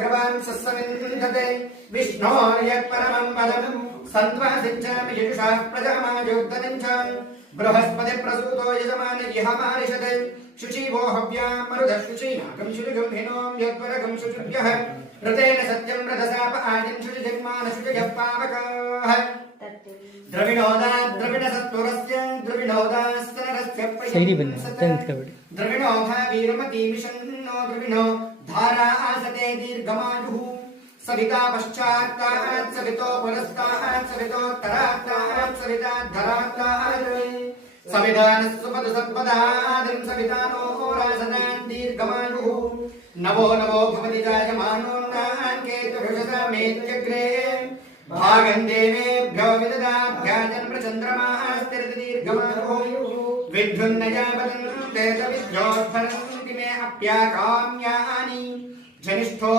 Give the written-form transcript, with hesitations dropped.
ग्रवान् सस्समिन्दते विष्णोर्यत्परमं पदं सन्त्वासिच्छामि यजुषाः प्रजामायोक्तनिं च बृहस्पतिप्रसूतो यजमान इहमानिषते शुचिवो हव्यां मरुदः शुचीनाकं शुचिगं हिनों यद्वरगं शुचिभ्यः ऋतेन सत्यं रथसाप आदिं शुचिजग्मान शुचिजः पावकाः द्रविणोदा द्रविणसत्वरस्य द्रविणोदास्तनरस्य द्रविणोधा वीरमती मिषन्नो द्रविणो धारा आसते दीर्घमायुः सविता पश्चात्तात् सवितो पुरस्तात् सवितोत्तरात्तात् सविताद्धरात्तात् सविधानस्सुपदु सत्पदादिं सवितानो रासदान् दीर्घमायुः नवो नवो भवति जायमानोन्नान् केतुभुषसामेत्यग्रे भागं देवेभ्यो विददाभ्याजन्मचन्द्रमास्तिरति दीर्घमायुः विद्युन्नयावदन्ते च विद्योद्भरन्ति मे अप्याकाम्यानि जनिष्ठो